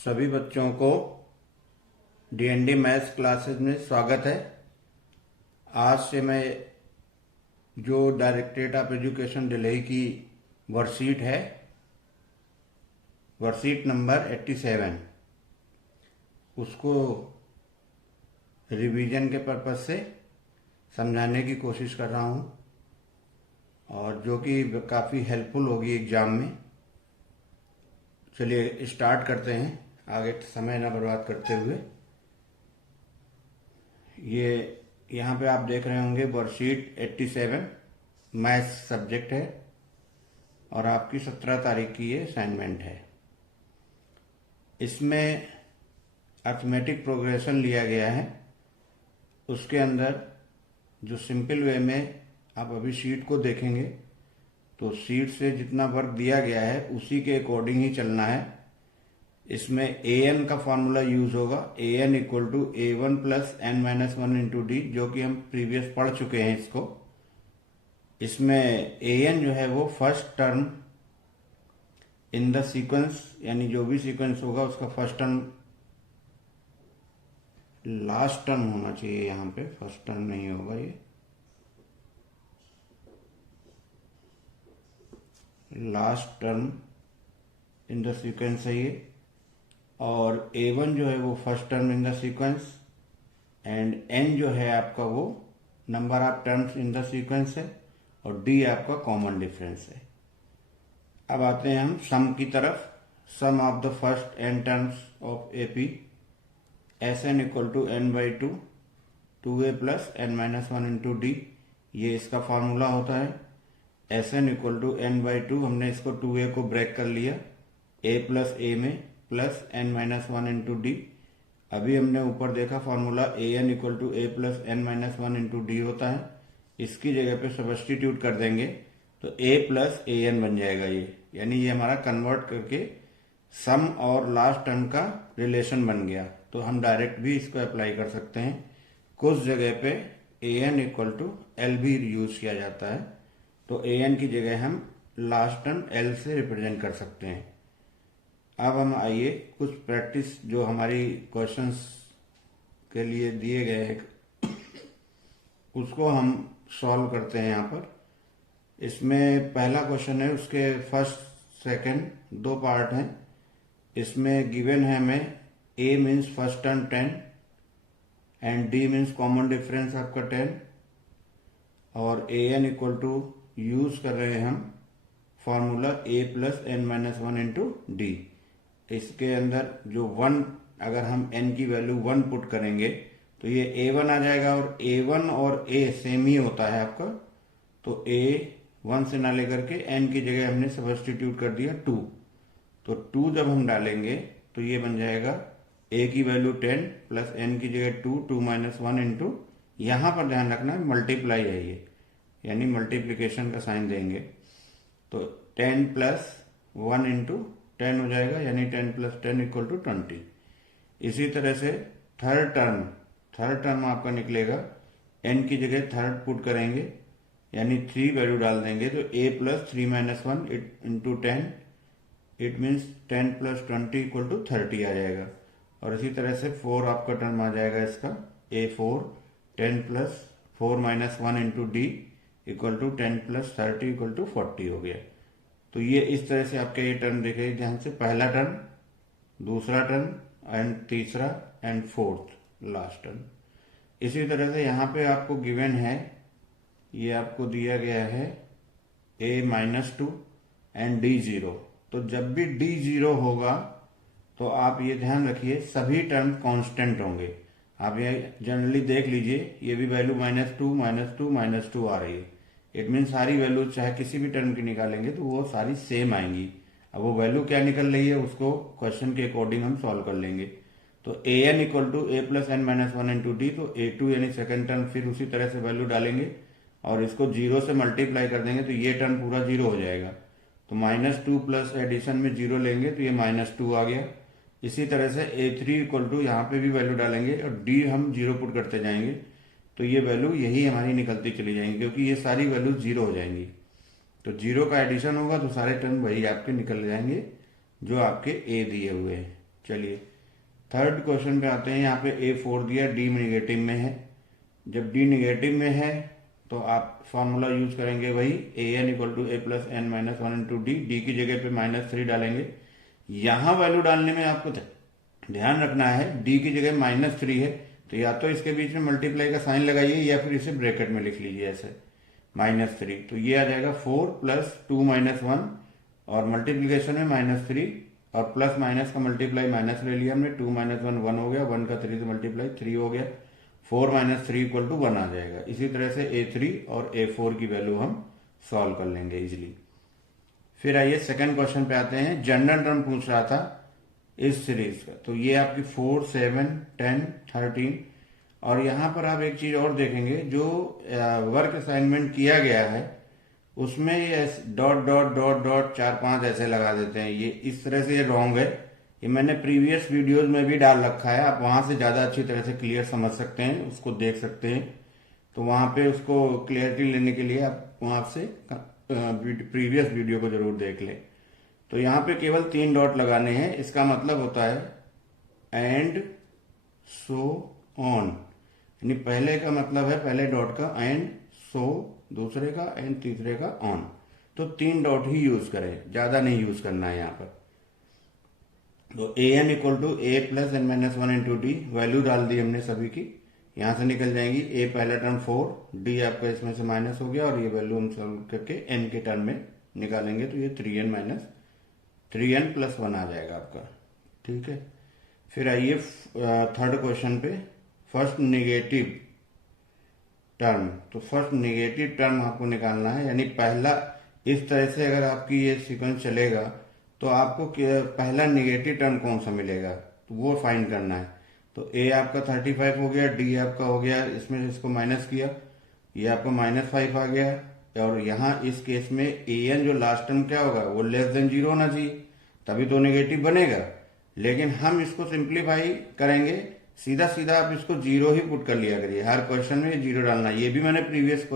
सभी बच्चों को डीएनडी मैथ्स क्लासेस में स्वागत है। आज से मैं जो डायरेक्टरेट ऑफ एजुकेशन दिल्ली की वर्कशीट है, वर्कशीट नंबर 87, उसको रिवीजन के पर्पज से समझाने की कोशिश कर रहा हूँ और जो कि काफ़ी हेल्पफुल होगी एग्ज़ाम में। चलिए स्टार्ट करते हैं, आगे समय ना बर्बाद करते हुए। ये यहाँ पे आप देख रहे होंगे वर्कशीट 87 मैथ्स सब्जेक्ट है और आपकी 17 तारीख की ये असाइनमेंट है। इसमें अर्थमेटिक प्रोग्रेशन लिया गया है। उसके अंदर जो सिंपल वे में आप अभी शीट को देखेंगे तो शीट से जितना वर्क दिया गया है उसी के अकॉर्डिंग ही चलना है। इसमें an का फॉर्मूला यूज होगा, an equal to a1 plus n minus one into d, जो कि हम प्रीवियस पढ़ चुके हैं इसको। इसमें an जो है वो first term in the sequence, यानी जो भी सीक्वेंस होगा उसका फर्स्ट टर्म लास्ट टर्म होना चाहिए। यहाँ पे फर्स्ट टर्म नहीं होगा, ये last term in the sequence है ये। और a1 जो है वो first term in the sequence and n जो है आपका वो number of terms in the sequence है और d आपका कॉमन डिफरेंस है। अब आते हैं हम सम की तरफ। Sum of the first n terms of AP Sn equal to n by two 2a plus n minus one into d, ये इसका फॉर्मूला होता है। Sn equal to n by two, हमने इसको 2a को ब्रेक कर लिया a प्लस a में, plus n minus one into d. अभी हमने ऊपर देखा formula an equal to a plus n minus one into d होता है। इसकी जगह पे सब्स्टिट्यूट कर देंगे तो a प्लस an बन जाएगा ये, यानी ये हमारा कन्वर्ट करके सम और लास्ट टर्म का रिलेशन बन गया। तो हम डायरेक्ट भी इसको अप्लाई कर सकते हैं। कुछ जगह पे an इक्वल टू l भी यूज किया जाता है, तो an की जगह हम लास्ट टर्म l से रिप्रेजेंट कर सकते हैं। अब हम आइए कुछ प्रैक्टिस जो हमारी क्वेश्चंस के लिए दिए गए हैं उसको हम सॉल्व करते हैं। यहाँ पर इसमें पहला क्वेश्चन है, उसके फर्स्ट सेकंड दो पार्ट हैं। इसमें गिवन है हमें a means first term 10 and d means common difference आपका 10 और an इक्वल टू यूज कर रहे हैं हम formula a plus n minus one into D. इसके अंदर जो 1, अगर हम n की वैल्यू 1 पुट करेंगे तो ये a1 आ जाएगा और a1 और a सेम ही होता है आपका, तो a 1 से ना लेकर के n की जगह हमने सब्स्टिट्यूट कर दिया 2। तो 2 जब हम डालेंगे तो ये बन जाएगा a की वैल्यू 10 प्लस n की जगह 2, 2 माइनस वन इंटू, यहाँ पर ध्यान रखना है मल्टीप्लाई है ये, यानी मल्टीप्लीकेशन का साइन देंगे तो 10 प्लस 1 इंटू 10 हो जाएगा, यानी 10 प्लस 10 इक्वल टू 20। इसी तरह से थर्ड टर्म आपका निकलेगा, n की जगह थर्ड पुट करेंगे यानी 3 वैल्यू डाल देंगे तो a plus 3 minus one into 10, it means 10 plus 20 equal to 30 आ जाएगा। और इसी तरह से 4 आपका टर्म आ जाएगा इसका, a4 10 plus 4 minus one into d equal to 10 plus 30 equal to 40 हो गया। तो ये इस तरह से आपके ये टर्म देखें ध्यान से, पहला टर्म, दूसरा टर्म एंड तीसरा एंड फोर्थ लास्ट टर्म। इसी तरह से यहाँ पे आपको गिवन है, ये आपको दिया गया है a minus two and d 0। तो जब भी d 0 होगा तो आप ये ध्यान रखिए सभी टर्म कांस्टेंट होंगे। आप ये जनरली देख लीजिए, ये भी value minus two minus two minus two आ रही है। इट मीन सारी वैल्यू चाहे किसी भी टर्म की निकालेंगे तो वो सारी सेम आएंगी। अब वो वैल्यू क्या निकल रही है उसको क्वेश्चन के अकॉर्डिंग हम सॉल्व कर लेंगे। तो an equal to a plus n minus one into d, तो a2 यानी सेकंड टर्म, फिर उसी तरह से वैल्यू डालेंगे और इसको 0 से मल्टीप्लाई कर देंगे तो ये टर्म पूरा 0 हो जाएगा। तो -2 प्लस एडिशन में 0 लेंगे तो ये -2 आ गया। इसी तरह से a3 इक्वल टू, यहाँ पे भी वैल्यू डालेंगे और d हम 0 पुट करते जाएंगे तो ये वैल्यू यही हमारी निकलती चली जाएंगी, क्योंकि ये सारी वैल्यू 0 हो जाएंगी। तो 0 का एडिशन होगा तो सारे टर्म वही आपके निकल जाएंगे जो आपके a दिए हुए हैं। चलिए थर्ड क्वेश्चन पे आते हैं। यहाँ पे A4 दिया, D निगेटिव में है। जब D निगेटिव में है तो आप फॉर्मूला यूज करेंगे वही an equal to a plus n minus one into d. D की जगह पे -3 डालेंगे। यहाँ वैल्यू डालने में आपको ध्यान रखना है d की जगह -3 है तो या तो इसके बीच में मल्टीप्लाई का साइन लगाइए या फिर इसे ब्रैकेट में लिख लीजिए ऐसे -3। तो ये आ जाएगा 4 प्लस 2 माइनस 1 और मल्टीप्लीकेशन में -3 और प्लस माइनस का मल्टीप्लाई माइनस ले लिया हमने। 2 माइनस 1 1 हो गया, 1 का 3 से मल्टीप्लाई 3 हो गया। 4 माइनस 3 इक्वल टू 1 आ जाएगा। इसी तरह से A3 और A4 की वैल्यू हम सॉल्व कर लेंगे इजिली। फिर आइए सेकंड क्वेश्चन पे आते हैं। जनरल टर्म पूछ रहा था इस सीरीज का, तो ये आपकी 4 7 10 13 और यहां पर आप एक चीज और देखेंगे, जो वर्क असाइनमेंट किया गया है उसमें ये डॉट डॉट डॉट डॉट 4-5 ऐसे लगा देते हैं। ये इस तरह से ये रॉन्ग है। ये मैंने प्रीवियस वीडियोस में भी डाल रखा है, आप वहां से ज्यादा अच्छी तरह से क्लियर समझ सकते हैं, उसको देख सकते हैं। तो वहां पे उसको क्लियरिटी लेने के लिए आप वहां से प्रीवियस वीडियो को जरूर देख लें। तो यहाँ पे केवल 3 डॉट लगाने हैं। इसका मतलब होता है एंड सो ऑन, यानी पहले का मतलब है पहले डॉट का एंड, सो दूसरे का एंड, तीसरे का ऑन। तो 3 डॉट ही यूज करें, ज्यादा नहीं यूज करना है यहाँ पर। तो a n equal to a plus n minus one into d, value डाल दी हमने सभी की, यहां से निकल जाएंगी। ए पहला टर्म 4, डी आपका इसमें से माइनस हो गया और ये वैल्यू हम सॉल्व करके एन के टर्म में निकालेंगे तो ये 3n माइनस 3n प्लस 1 आ जाएगा आपका। ठीक है, फिर आइए थर्ड क्वेश्चन पे। फर्स्ट नेगेटिव टर्म, तो फर्स्ट नेगेटिव टर्म आपको निकालना है, यानी पहला इस तरह से अगर आपकी ये सीक्वेंस चलेगा तो आपको पहला नेगेटिव टर्म कौन सा मिलेगा तो वो फाइंड करना है। तो ए आपका 35 हो गया, डी आपका हो गया, इसमें से इसको माइनस किया, ये आपका -5 आ गया। और यहाँ इस केस में ए एन जो लास्ट टर्म क्या होगा वो लेस देन 0 होना चाहिए, तभी तो नेगेटिव बनेगा। लेकिन हम इसको सिंप्लीफाई करेंगे, सीधा सीधा आप इसको 0 ही पुट कर लिया करिए, हर क्वेश्चन में 0 डालना। ये भी मैंने प्रीवियस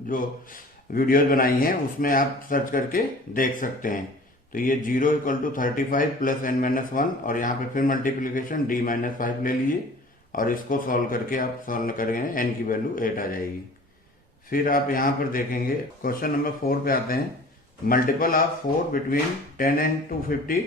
जो वीडियोज बनाई हैं उसमें आप सर्च करके देख सकते हैं। तो ये 0 equal to 35 plus n minus 1 और यहाँ पे फिर मल्टीप्लीकेशन d माइनस 5 ले लीजिए और इसको सॉल्व करके आप सॉल्व करेंगे n की वैल्यू 8 आ जाएगी। फिर आप यहाँ पर देखेंगे क्वेश्चन नंबर 4 पे आते हैं। मल्टीपल ऑफ 4 बिटवीन 10 एंड 250,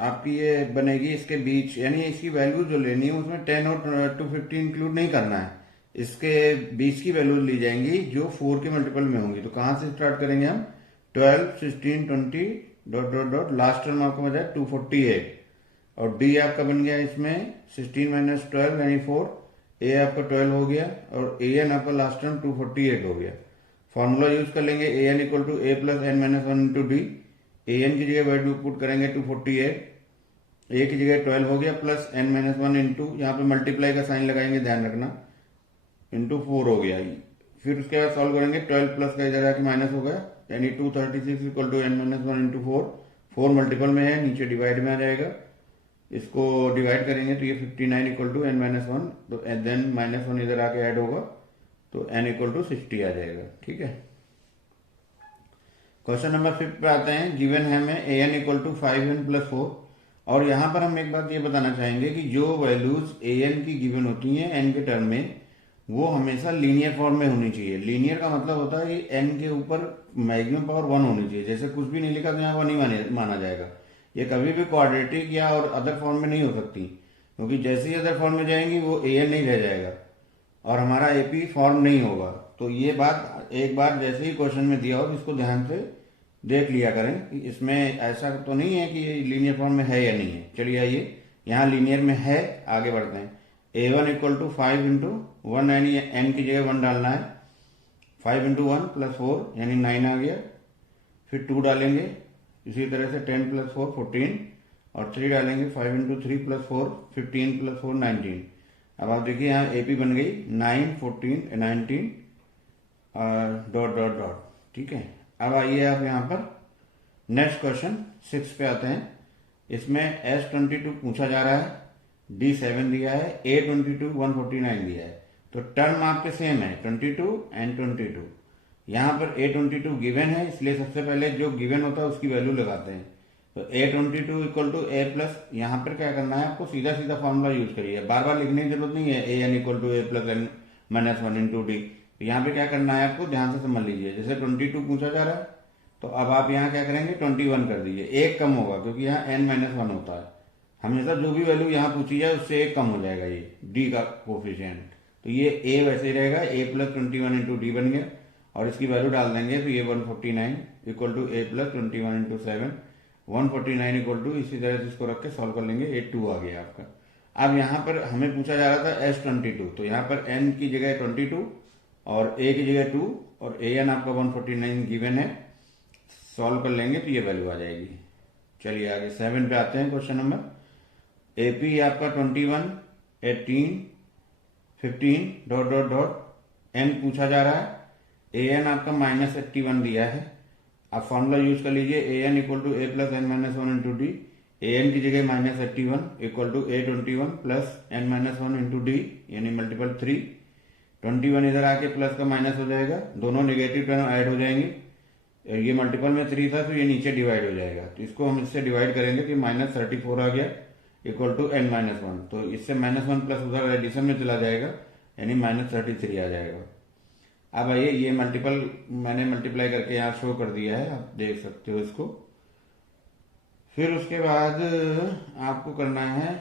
आपकी ये बनेगी इसके बीच, यानी इसकी वैल्यू जो लेनी है उसमें 10 और 250 इंक्लूड नहीं करना है, इसके बीच की वैल्यू ली जाएंगी जो 4 के मल्टीपल में होंगी। तो कहां से स्टार्ट करेंगे हम, 12 16 20 dot dot dot, last term आपका बचा 248 और डी आपका बन गया इसमें 16 माइनस 12 यानी 4, ए आपका 12 हो गया और ए एन आपका लास्ट टर्म 248 हो गया। फॉर्मूला यूज कर लेंगे a n equal to a plus n minus 1 into d. A n की जगह वैल्यू पुट करेंगे 248, ए की जगह 12 हो गया प्लस एन माइनस 1 इंटू, यहाँ पे मल्टीप्लाई का साइन लगाएंगे ध्यान रखना, इंटू 4 हो गया। फिर उसके बाद सॉल्व करेंगे, 12 प्लस का इधर आके माइनस हो गया यानी 236 equal to n minus 1 into 4। 4 multiple में है, नीचे डिवाइड में आ जाएगा, इसको डिवाइड करेंगे तो ये 59 इक्वल टू एन माइनस 1, तो देन -1 इधर आके ऐड होगा तो n इक्वल टू 60 आ जाएगा। ठीक है, क्वेश्चन नंबर 5 पे आते हैं। गिवन है हमें a n equal to 5n plus 4 और यहाँ पर हम एक बात ये बताना चाहेंगे कि जो वैल्यूज ए एन की गिवन होती हैं एन के टर्म में वो हमेशा लीनियर फॉर्म में होनी चाहिए। लीनियर का मतलब होता है कि एन के ऊपर मैक्सिमम पावर 1 होनी चाहिए, जैसे कुछ भी नहीं लिखा तो यहाँ 1 ही माना जाएगा। ये कभी भी क्वाड्रेटिक या और अदर फॉर्म में नहीं हो सकती, क्योंकि जैसे ही अदर फॉर्म में जाएंगी वो ए एन नहीं रह जाएगा और हमारा एपी फॉर्म नहीं होगा। तो ये बात एक बार जैसे ही क्वेश्चन में दिया हो इसको ध्यान से देख लिया करें कि इसमें ऐसा तो नहीं है कि ये लीनियर फॉर्म में है या नहीं है। चलिए आइए, यहाँ लीनियर में है, आगे बढ़ते हैं। a1 इक्वल टू 5 इंटू 1 यानी n की जगह 1 डालना है, 5 इंटू 1 प्लस 4 यानी 9 आ गया, फिर 2 डालेंगे, इसी तरह से 10 प्लस 4 14 और 3 डालेंगे, 5 इंटू 3 प्लस 4 15 प्लस 4 19। अब आप देखिए यहाँ एपी बन गई 9 14 19 डॉट डॉट डॉट। ठीक है, अब आइए आप यहाँ पर नेक्स्ट क्वेश्चन 6 पे आते हैं। इसमें S22 पूछा जा रहा है, D7 दिया है, A22 149 दिया है। तो टर्म आपके सेम है 22 एंड 22। यहाँ पर A22 गिवन है, इसलिए सबसे पहले जो गिवन होता है उसकी वैल्यू लगाते हैं। तो A22 equal to a plus, यहाँ पर क्या करना है आपको, सीधा सीधा फॉर्मूला यूज करिए, बार बार लिखने की जरूरत नहीं है। A n equal to a plus n minus one into d. यहाँ पे क्या करना है आपको, ध्यान से समझ लीजिए। जैसे 22 पूछा जा रहा है, तो अब आप यहाँ क्या करेंगे, 21 कर दीजिए। एक कम होगा क्योंकि यहाँ एन माइनस वन होता है, हमेशा जो भी वैल्यू यहाँ पूछी जाए उससे एक कम हो जाएगा ये डी का कोफिशिएंट। तो ये ए वैसे ही रहेगा, ए प्लस 21 इंटू डी बन गया, और इसकी वैल्यू डाल देंगे तो ये 149 equal to a plus 21 into 7, 149 equal to, इसी तरह से इसको रख के सॉल्व कर लेंगे, ए 2 आ गया आपका। अब यहाँ पर हमें पूछा जा रहा था S22, तो यहाँ पर n की जगह 22 और a की जगह 2 और a n आपका 149 गिवन है, सॉल्व कर लेंगे तो ये वैल्यू आ जाएगी। चलिए आगे 7 पे आते हैं। क्वेश्चन नंबर AP आपका 21, 18, 15 डॉट डॉट डॉट n पूछा जा रहा है। an आपका -81 दिया है। आप फॉर्मूला यूज कर लीजिए, an equal to a plus n minus one into d. an की जगह -81 equal to A21 plus n minus one into d, यानी मल्टीपल 3। 21 इधर आके प्लस का माइनस हो जाएगा, दोनों नेगेटिव टर्म ऐड हो जाएंगे। ये मल्टीपल में 3 था तो ये नीचे डिवाइड हो जाएगा, तो इसको हम इससे डिवाइड करेंगे तो -34 आ गया equal to n minus one. तो इससे -1 प्लस उधर एडिशन में चला जाएगा, यानी -33 आ जाएगा। अब आइए, ये मल्टीपल मैंने मल्टीप्लाई करके यहाँ शो कर दिया है, आप देख सकते हो इसको। फिर उसके बाद आपको करना है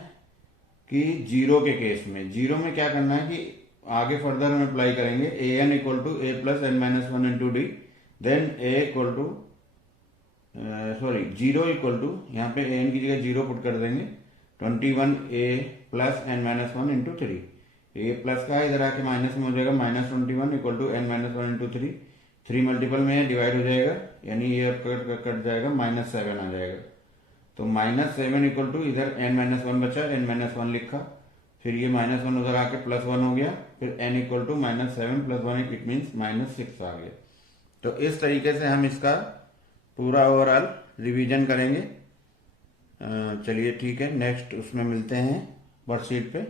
कि जीरो के केस में, जीरो में क्या करना है कि आगे फर्दर हम अप्लाई करेंगे। A n equal to a plus n minus one into d, then a equal to zero equal to, यहाँ पे एन की जगह जीरो पुट कर देंगे, 21 a plus n minus one into three. ये प्लस का इधर आके माइनस में हो जाएगा, -21 equal to n minus one into three. 3 multiple में डिवाइड हो जाएगा, यानी ये कट जाएगा, -7 आ जाएगा। तो -7 इक्वल टू, इधर n माइनस वन बचा, n माइनस वन लिखा, फिर ये -1 उधर आके +1 हो गया, फिर n equal to -7 + 1, it means -6 आ गया। तो इस तरीके से हम इसका पूरा ओवरऑल रिवीजन करेंगे। चलिए ठीक है, नेक्स्ट उसमें मिलते हैं वर्कशीट पे।